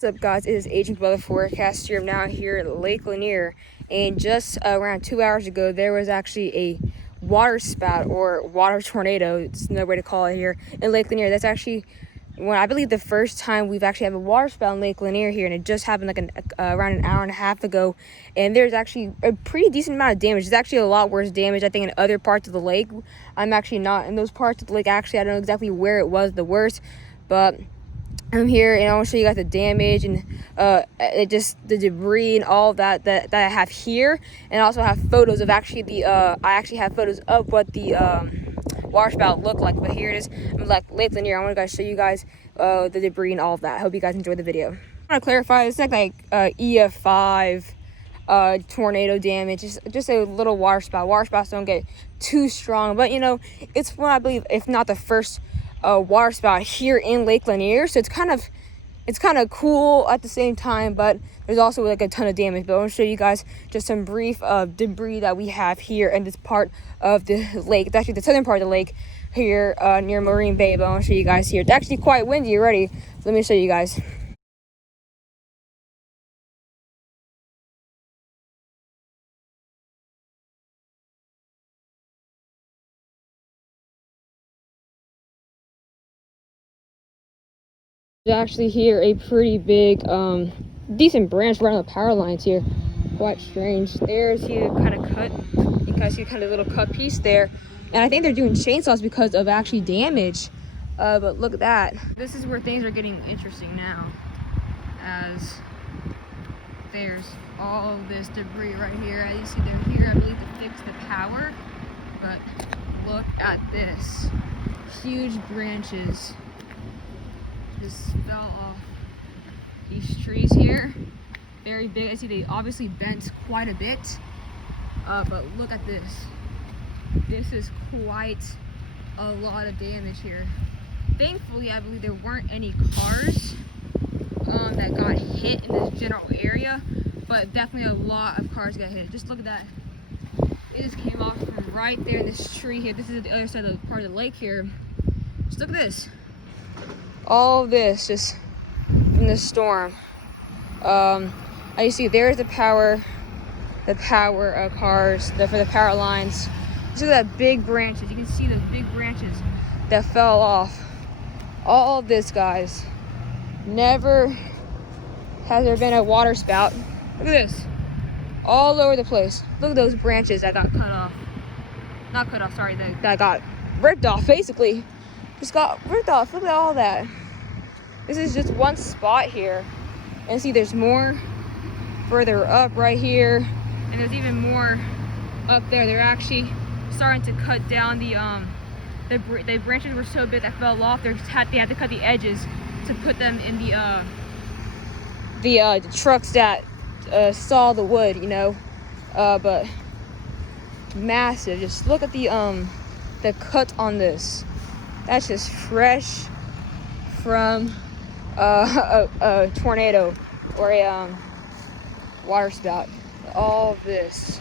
What's up, guys? It is Agent Weather Forecast here. I'm now here at Lake Lanier, and just around 2 hours ago, there was actually a water spout or water tornado. It's another way to call it here in Lake Lanier. That's actually I believe the first time we've actually had a water spout in Lake Lanier here, and it just happened like around an hour and a half ago. And there's actually a pretty decent amount of damage. It's actually a lot worse damage, I think, in other parts of the lake. I'm actually not in those parts of the lake. Actually, I don't know exactly where it was the worst, but I'm here and I want to show you guys the damage and the debris and all that I have here, and I also have photos of actually I actually have photos of what the water spout looked like. But here it is. I'm like Lake Lanier. I want to show you guys the debris and all of that. I hope you guys enjoy the video. I want to clarify, it's not like EF5 tornado damage. It's just a little water spout. Water spouts don't get too strong, but you know, it's one, I believe, if not the first water spout here in Lake Lanier. So it's kind of cool at the same time, but there's also like a ton of damage. But I want to show you guys just some brief debris that we have here in this part of the lake. It's actually the southern part of the lake here near Marine Bay, but I want to show you guys here. It's actually quite windy already. Let me show you guys. There's actually here a pretty big decent branch right on the power lines here. Quite strange. There's here kind of cut. You can see kind of little cut piece there, and I think they're doing chainsaws because of actually damage. But look at that. This is where things are getting interesting now, as there's all this debris right here. As you see, they're here, I believe, to fix the power. But look at this. Huge branches just fell off these trees here. Very big. I see they obviously bent quite a bit. But look at this. This is quite a lot of damage here. Thankfully, I believe there weren't any cars that got hit in this general area, but definitely a lot of cars got hit. Just look at that. It just came off from right there in this tree here. This is the other side of the part of the lake here. Just look at this. All this just from the storm. As you see, there's the power cars for the power lines. Just look at that big branches. You can see those big branches that fell off. All this, guys. Never has there been a water spout. Look at this. All over the place. Look at those branches that got cut off. Not cut off, sorry, that got ripped off, basically. Just got ripped off. Look at all that. This is just one spot here. And see, there's more further up right here. And there's even more up there. They're actually starting to cut down the branches were so big that fell off. They had to cut the edges to put them in the trucks that saw the wood, you know. But massive. Just look at the cut on this. That's just fresh from a tornado or a water spout. All this,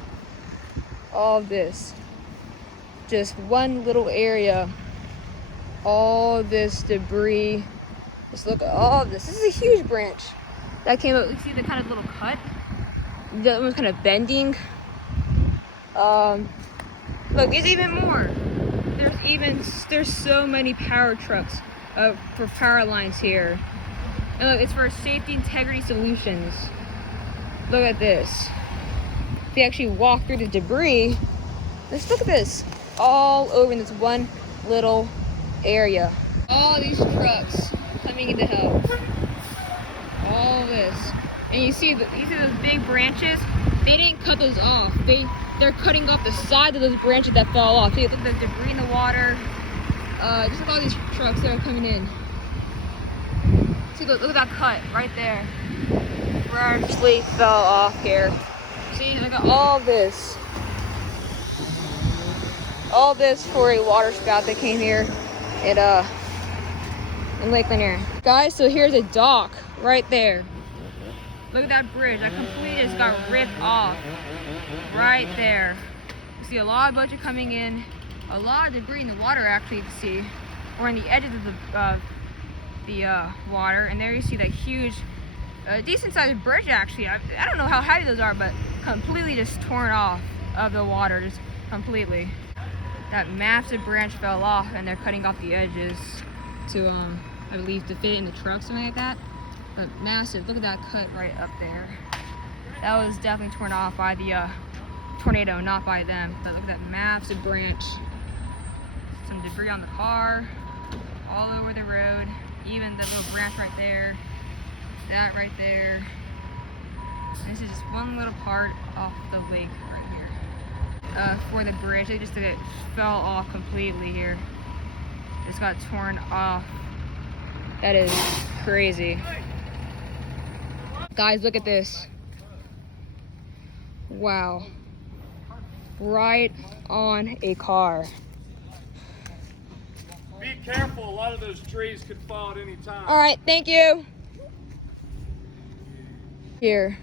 just one little area. All this debris. Just look at all of this. This is a huge branch that came up. You see the kind of little cut. The other one's kind of bending. Look, there's even more. There's so many power trucks for power lines here. And look, it's for Safety Integrity Solutions. Look at this. If you actually walk through the debris, let's look at this. All over in this one little area. All these trucks coming in to help. All this. And you see, these are those big branches. They didn't cut those off. They're cutting off the side of those branches that fell off. So you look at the debris in the water. Just look at all these trucks that are coming in. See, look at that cut right there. Where our sleeve fell off here. See, I got all this. All this for a water spout that came here in Lake Lanier. Guys, so here's a dock right there. Look at that bridge. That completely just got ripped off. Right there. You see a lot of boats are coming in. A lot of debris in the water, actually, you can see. Or in the edges of the water. And there you see that huge a decent sized bridge actually. I don't know how heavy those are, but completely just torn off of the water, just completely. That massive branch fell off, and they're cutting off the edges to, I believe, to fit in the truck, something like that. But massive, look at that cut right up there. That was definitely torn off by the tornado, not by them. But look at that massive branch. Some debris on the car, all over the road, even the little branch right there, that right there. This is just one little part off the lake right here. For the bridge, it fell off completely here. Just got torn off. That is crazy. Guys, look at this. Wow. Right on a car. Be careful, a lot of those trees could fall at any time. All right, thank you. Here.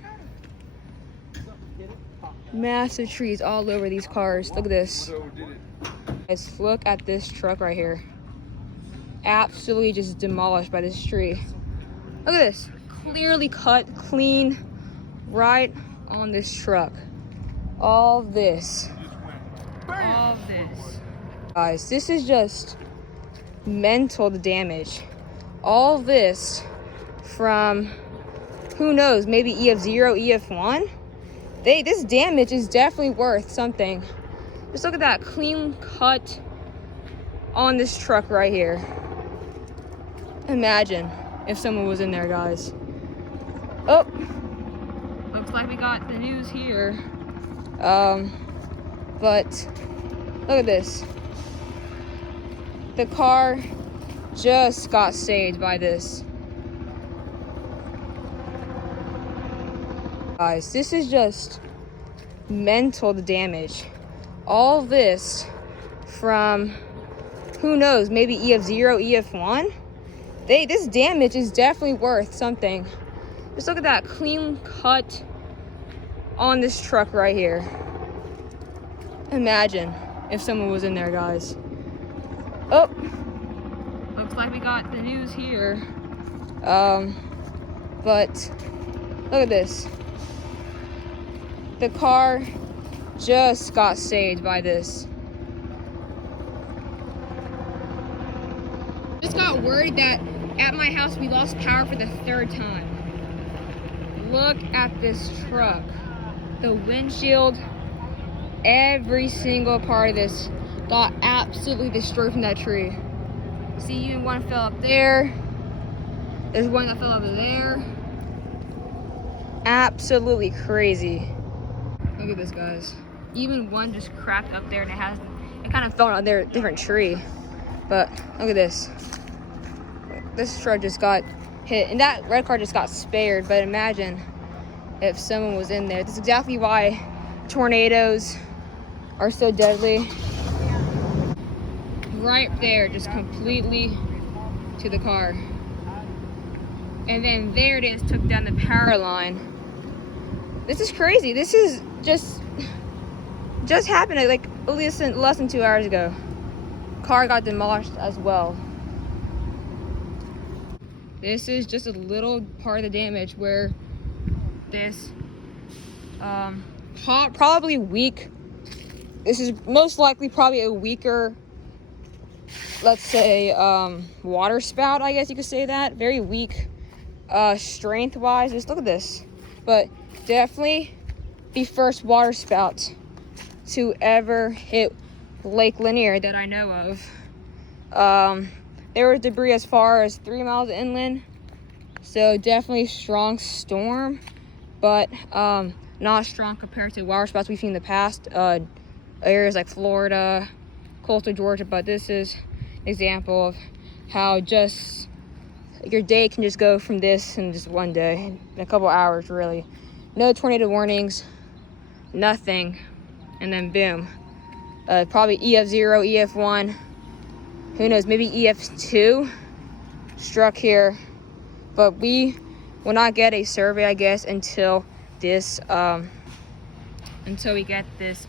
Massive trees all over these cars. Look at this. Guys, look at this truck right here. Absolutely just demolished by this tree. Look at this. Clearly cut, clean, right on this truck. All this. All this. Guys, this is just mental damage. All this from, who knows, maybe EF0, EF1? This damage is definitely worth something. Just look at that clean cut on this truck right here. Imagine if someone was in there, guys. Oh, looks like we got the news here. But look at this. The car just got saved by this. Guys, this is just mental damage. All this from, who knows, maybe EF0, EF1? This damage is definitely worth something. Just look at that clean cut on this truck right here. Imagine if someone was in there, guys. Oh, looks like we got the news here. But look at this. The car just got saved by this. Just got word that at my house we lost power for the third time. Look at this truck. The windshield, every single part of this got absolutely destroyed from that tree. See, even one fell up there. There's one that fell over there. Absolutely crazy. Look at this, guys. Even one just cracked up there, and it kind of fell on their different tree. But look at this. This truck just got hit, and that red car just got spared. But imagine if someone was in there. This is exactly why tornadoes are so deadly. Right there, just completely to the car. And then there it is, took down the power line. This is crazy. This is just happened like less than 2 hours ago. Car got demolished as well. This is just a little part of the damage where this probably weak. This is most likely probably a weaker, let's say, waterspout, I guess you could say that. Very weak strength-wise. Just look at this. But definitely the first waterspout to ever hit Lake Lanier that I know of. There was debris as far as 3 miles inland. So definitely strong storm, but not strong compared to waterspouts we've seen in the past. Areas like Florida, coastal Georgia, but this is an example of how just your day can just go from this in just one day, in a couple hours really. No tornado warnings, nothing, and then boom. Probably EF0, EF1, who knows, maybe EF2 struck here, but we will not get a survey, I guess, until this, until we get this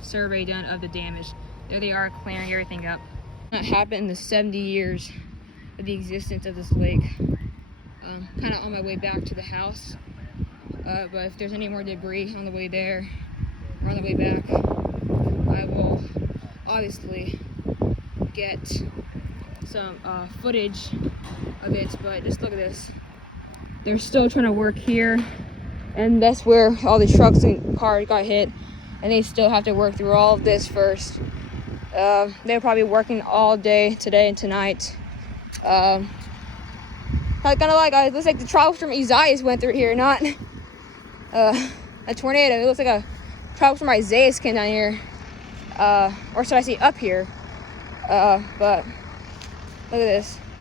survey done of the damage. There they are, clearing everything up. That happened in the 70 years of the existence of this lake. kind of on my way back to the house. But if there's any more debris on the way there or on the way back, I will obviously get some footage of it. But just look at this. They're still trying to work here, and that's where all the trucks and cars got hit, and they still have to work through all of this first. They're probably working all day today and tonight. Kind of like it looks like the tropics from Isaiah went through here, not a tornado. It looks like a tropics from Isaiah came down here, or should I say up here? But look at this.